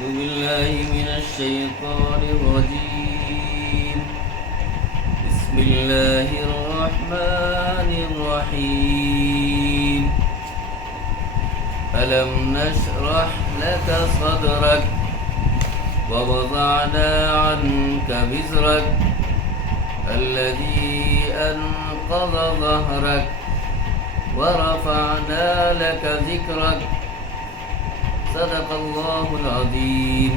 بالله من الشيطان الرجيم. بسم الله الرحمن الرحيم. ألم نشرح لك صدرك ووضعنا عنك وزرك الذي أنقض ظهرك ورفعنا لك ذكرك. صدق اللہ العظیم.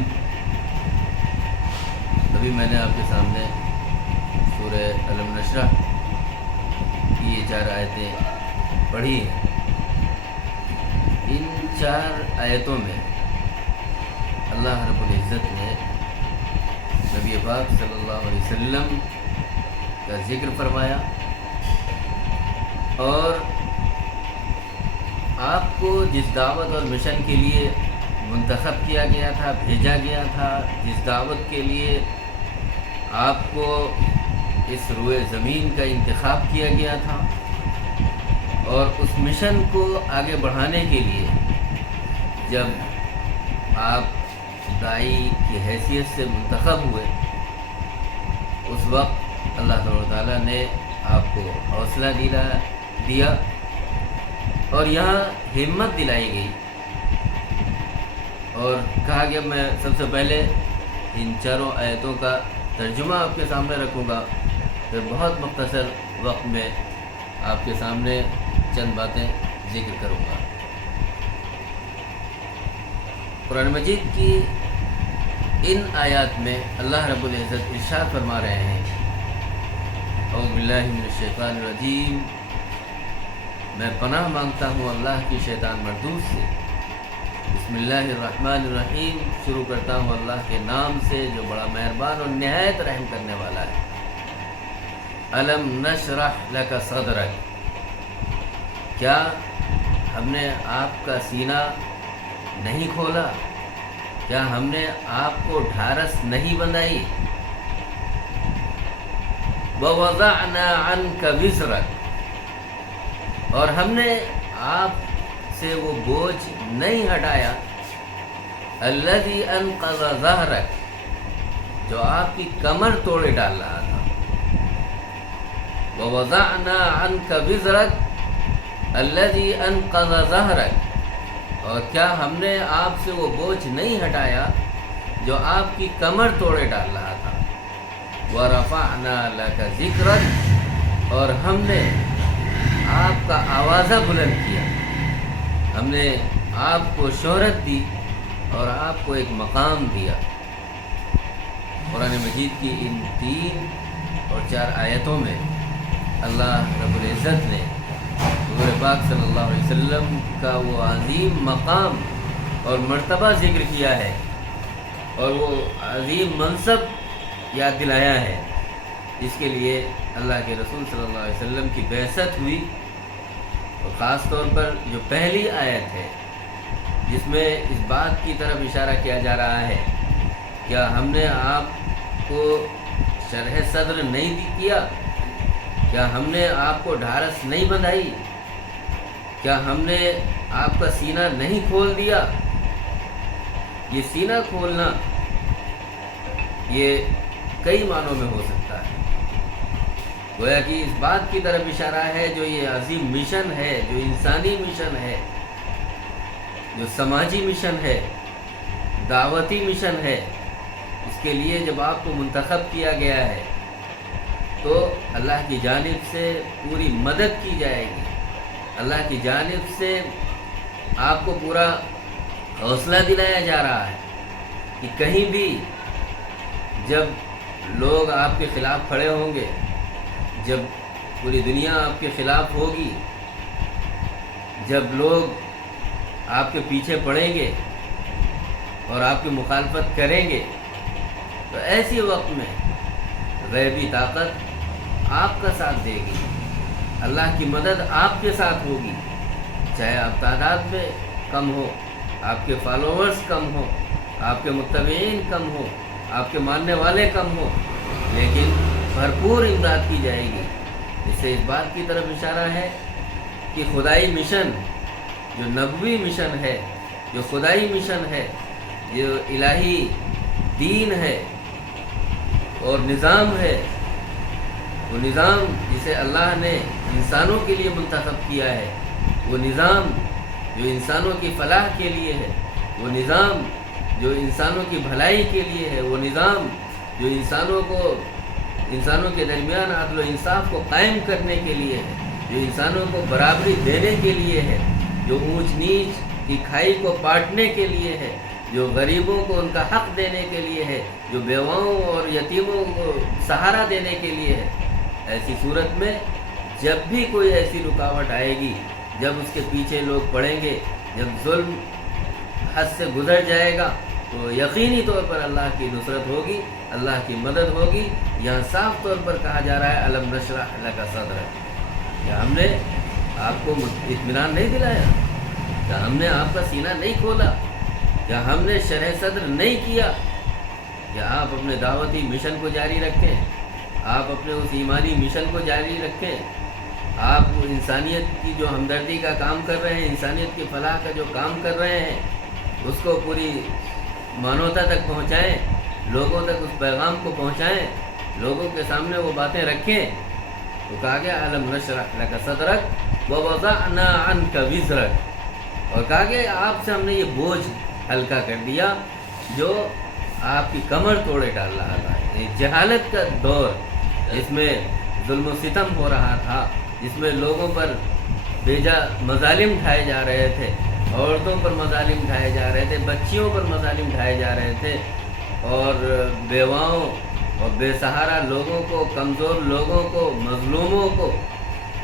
ابھی میں نے آپ کے سامنے سورہ الم نشرح کی یہ 4 آیتیں پڑھی ہیں. ان 4 آیتوں میں اللہ رب العزت نے نبی پاک صلی اللہ علیہ وسلم کا ذکر فرمایا اور آپ کو جس دعوت اور مشن کے لیے منتخب کیا گیا تھا، بھیجا گیا تھا، جس دعوت کے لیے آپ کو اس روئے زمین کا انتخاب کیا گیا تھا، اور اس مشن کو آگے بڑھانے کے لیے جب آپ داعی کی حیثیت سے منتخب ہوئے، اس وقت اللہ تعالیٰ نے آپ کو حوصلہ دیا اور یہاں ہمت دلائی گئی اور کہا گیا میں سب سے پہلے ان 4 آیتوں کا ترجمہ آپ کے سامنے رکھوں گا، پھر بہت مختصر وقت میں آپ کے سامنے چند باتیں ذکر کروں گا. قرآن مجید کی ان آیات میں اللہ رب العزت ارشاد فرما رہے ہیں، اعوذ باللہ من الشیطان الرجیم، میں پناہ مانگتا ہوں اللہ کی شیطان مردود سے. بسم اللہ الرحمن الرحیم، شروع کرتا ہوں اللہ کے نام سے جو بڑا مہربان اور نہایت رحم کرنے والا ہے. الم نشرح لک صدرک، کیا ہم نے آپ کا سینہ نہیں کھولا؟ کیا ہم نے آپ کو ڈھارس نہیں بندھائی؟ ووضعنا عنک وزرک، اور ہم نے آپ سے وہ بوجھ نہیں ہٹایا، الذی انقض ظہرک، جو آپ کی کمر توڑے ڈال رہا تھا. ووضعنا عنک وزرک الذی انقض ظہرک، اور کیا ہم نے آپ سے وہ بوجھ نہیں ہٹایا جو آپ کی کمر توڑے ڈال رہا تھا. ورفعنا لک ذکرک، اور ہم نے آپ کا آوازہ بلند کیا، ہم نے آپ کو شہرت دی اور آپ کو ایک مقام دیا. قرآن مجید کی ان 3 اور 4 آیتوں میں اللہ رب العزت نے حضور پاک صلی اللہ علیہ وسلم کا وہ عظیم مقام اور مرتبہ ذکر کیا ہے اور وہ عظیم منصب یاد دلایا ہے جس کے لیے اللہ کے رسول صلی اللہ علیہ وسلم کی بعثت ہوئی. اور خاص طور پر جو پہلی آیت ہے جس میں اس بات کی طرف اشارہ کیا جا رہا ہے، کیا ہم نے آپ کو شرح صدر نہیں کیا؟ کیا ہم نے آپ کو ڈھارس نہیں بندھائی؟ کیا ہم نے آپ کا سینہ نہیں کھول دیا؟ یہ سینہ کھولنا یہ کئی معنوں میں ہو سکتا ہے. گویا کہ اس بات کی طرف اشارہ ہے جو یہ عظیم مشن ہے، جو انسانی مشن ہے، جو سماجی مشن ہے، دعوتی مشن ہے، اس کے لیے جب آپ کو منتخب کیا گیا ہے تو اللہ کی جانب سے پوری مدد کی جائے گی. اللہ کی جانب سے آپ کو پورا حوصلہ دلایا جا رہا ہے کہ کہیں بھی جب لوگ آپ کے خلاف کھڑے ہوں گے، جب پوری دنیا آپ کے خلاف ہوگی، جب لوگ آپ کے پیچھے پڑیں گے اور آپ کی مخالفت کریں گے، تو ایسی وقت میں غیبی طاقت آپ کا ساتھ دے گی، اللہ کی مدد آپ کے ساتھ ہوگی. چاہے آپ تعداد میں کم ہو، آپ کے فالوورز کم ہو، آپ کے متبعین کم ہو، آپ کے ماننے والے کم ہو، لیکن بھرپور امداد کی جائے گی. اس سے اس بات کی طرف اشارہ ہے کہ خدائی مشن جو نبوی مشن ہے، جو خدائی مشن ہے، جو الہی دین ہے اور نظام ہے، وہ نظام جسے اللہ نے انسانوں کے لیے منتخب کیا ہے، وہ نظام جو انسانوں کی فلاح کے لیے ہے، وہ نظام جو انسانوں کی بھلائی کے لیے ہے، وہ نظام جو انسانوں کے درمیان عدل و انصاف کو قائم کرنے کے لیے ہے، جو انسانوں کو برابری دینے کے لیے ہے، جو اونچ نیچ کی کھائی کو پاٹنے کے لیے ہے، جو غریبوں کو ان کا حق دینے کے لیے ہے، جو بیواؤں اور یتیموں کو سہارا دینے کے لیے ہے۔ ایسی صورت میں جب بھی کوئی ایسی رکاوٹ آئے گی، جب اس کے پیچھے لوگ پڑیں گے، جب ظلم حد سے گزر جائے گا، تو یقینی طور پر اللہ کی نصرت ہوگی، اللہ کی مدد ہوگی۔ یہاں صاف طور پر کہا جا رہا ہے الم نشرح لک صدرک، کیا ہم نے آپ کو اطمینان نہیں دلایا؟ کیا ہم نے آپ کا سینہ نہیں کھولا؟ کیا ہم نے شرح صدر نہیں کیا؟ کیا آپ اپنے دعوتی مشن کو جاری رکھیں، آپ اپنے اس ایمانی مشن کو جاری رکھیں، آپ انسانیت کی جو ہمدردی کا کام کر رہے ہیں، انسانیت کی فلاح کا جو کام کر رہے ہیں، اس کو پوری مانوتا تک پہنچائیں، لوگوں تک اس پیغام کو پہنچائیں، لوگوں کے سامنے وہ باتیں رکھیں۔ تو کہا گیا الم نشرح لک صدرک ووضعنا عنک وزرک، اور کہا گیا آپ سے ہم نے یہ بوجھ ہلکا کر دیا جو آپ کی کمر توڑے ڈال رہا تھا۔ جہالت کا دور جس میں ظلم و ستم ہو رہا تھا، جس میں لوگوں پر بیجا مظالم ڈھائے جا رہے تھے، عورتوں پر مظالم ڈھائے جا رہے تھے، بچیوں پر مظالم ڈھائے جا رہے تھے، اور بیواؤں اور بے سہارا لوگوں کو، کمزور لوگوں کو، مظلوموں کو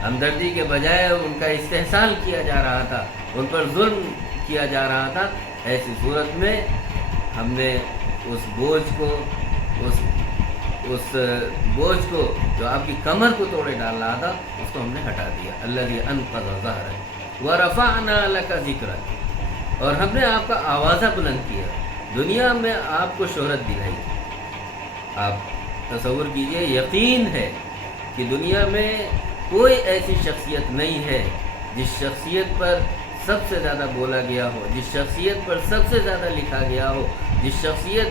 ہمدردی کے بجائے ان کا استحصال کیا جا رہا تھا، ان پر ظلم کیا جا رہا تھا۔ ایسی صورت میں ہم نے اس بوجھ کو جو آپ کی کمر کو توڑے ڈال رہا تھا، اس کو ہم نے ہٹا دیا۔ الذی انقض ظہرک ورفعنا لک ذکرک، اور ہم نے آپ کا آوازہ بلند کیا، دنیا میں آپ کو شہرت دلائی۔ آپ تصور کیجئے، یقین ہے کہ دنیا میں کوئی ایسی شخصیت نہیں ہے جس شخصیت پر سب سے زیادہ بولا گیا ہو، جس شخصیت پر سب سے زیادہ لکھا گیا ہو، جس شخصیت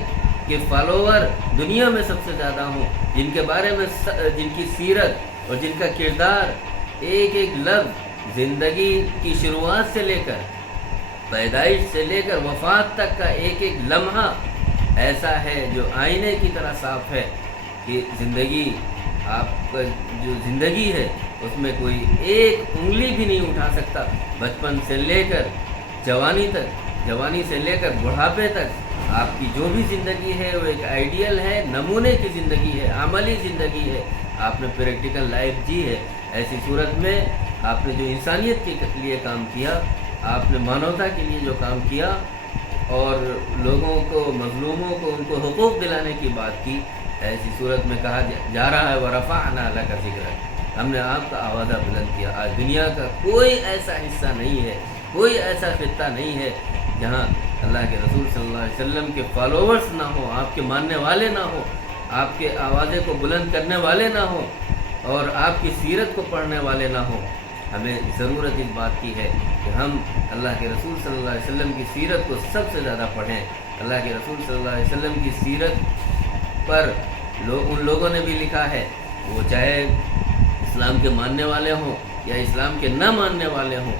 کے فالوور دنیا میں سب سے زیادہ ہوں، جن کے بارے میں جن کی سیرت اور جن کا کردار، ایک ایک لفظ زندگی کی شروعات سے لے کر، پیدائش سے لے کر وفات تک کا ایک ایک لمحہ ایسا ہے جو آئینے کی طرح صاف ہے کہ زندگی، آپ کا جو زندگی ہے اس میں کوئی ایک انگلی بھی نہیں اٹھا سکتا، بچپن سے لے کر جوانی تک، جوانی سے لے کر بڑھاپے تک آپ کی جو بھی زندگی ہے وہ ایک آئیڈیل ہے، نمونے کی زندگی ہے، عملی زندگی ہے، آپ نے پریکٹیکل لائف جی ہے۔ ایسی صورت میں آپ نے جو انسانیت کے لیے کام کیا، آپ نے مانوتا کے لیے جو کام کیا، اور لوگوں کو، مظلوموں کو ان کو حقوق دلانے کی بات کی، ایسی صورت میں کہا جا رہا ہے وَرَفَعْنَا لَكَ ذِكْرَكَ، ہم نے آپ کا آوازہ بلند کیا۔ آج دنیا کا کوئی ایسا حصہ نہیں ہے، کوئی ایسا خطہ نہیں ہے جہاں اللہ کے رسول صلی اللہ علیہ وسلم کے فالوورز نہ ہوں، آپ کے ماننے والے نہ ہوں، آپ کے آوازے کو بلند کرنے والے نہ ہوں، اور آپ کی سیرت کو پڑھنے والے نہ ہوں۔ ہمیں ضرورت اس بات کی ہے کہ ہم اللہ کے رسول صلی اللہ علیہ وسلم کی سیرت کو سب سے زیادہ پڑھیں۔ اللہ کے رسول صلی اللہ علیہ وسلم کی سیرت پر ان لوگوں نے بھی لکھا ہے، وہ چاہے اسلام کے ماننے والے ہوں یا اسلام کے نہ ماننے والے ہوں،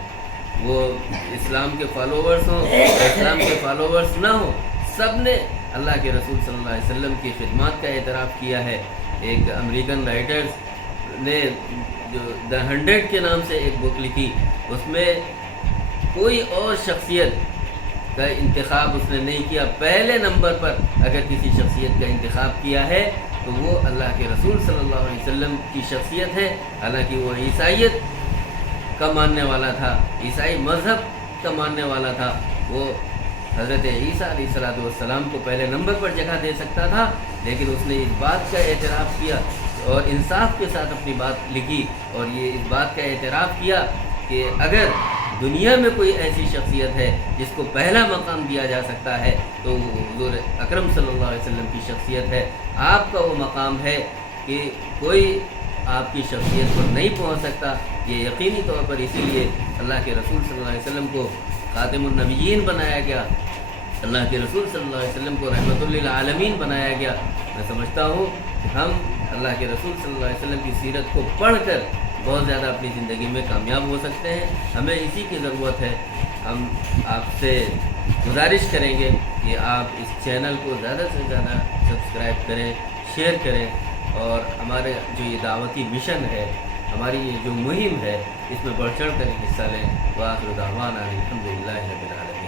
وہ اسلام کے فالوورز ہوں یا اسلام کے فالوورز نہ ہوں، سب نے اللہ کے رسول صلی اللہ علیہ وسلم کی خدمات کا اعتراف کیا ہے۔ ایک امریکن رائٹرز نے جو دا 100 کے نام سے ایک بک لکھی، اس میں کوئی اور شخصیت کا انتخاب اس نے نہیں کیا، پہلے نمبر پر اگر کسی شخصیت کا انتخاب کیا ہے تو وہ اللہ کے رسول صلی اللہ علیہ وسلم کی شخصیت ہے۔ حالانکہ وہ عیسائیت کا ماننے والا تھا، عیسائی مذہب کا ماننے والا تھا، وہ حضرت عیسیٰ علیہ السلام کو پہلے نمبر پر جگہ دے سکتا تھا، لیکن اس نے اس بات کا اعتراف کیا اور انصاف کے ساتھ اپنی بات لکھی، اور یہ اس بات کا اعتراف کیا کہ اگر دنیا میں کوئی ایسی شخصیت ہے جس کو پہلا مقام دیا جا سکتا ہے تو وہ حضور اکرم صلی اللہ علیہ وسلم کی شخصیت ہے۔ آپ کا وہ مقام ہے کہ کوئی آپ کی شخصیت پر نہیں پہنچ سکتا، یہ یقینی طور پر اسی لیے اللہ کے رسول صلی اللہ علیہ وسلم کو خاتم النبیین بنایا گیا، اللہ کے رسول صلی اللہ علیہ وسلم کو رحمۃ للعالمین بنایا گیا، میں سمجھتا ہوں کہ ہم اللہ کے رسول صلی اللہ علیہ وسلم کی سیرت کو پڑھ کر بہت زیادہ اپنی زندگی میں کامیاب ہو سکتے ہیں۔ ہمیں اسی کی ضرورت ہے۔ ہم آپ سے گزارش کریں گے کہ آپ اس چینل کو زیادہ سے زیادہ سبسکرائب کریں، شیئر کریں، اور ہمارے جو یہ دعوتی مشن ہے، ہماری یہ جو مہم ہے، اس میں بڑھ چڑھ کر حصہ لیں۔ وآخر دعوانا الحمدللہ رب العالمین۔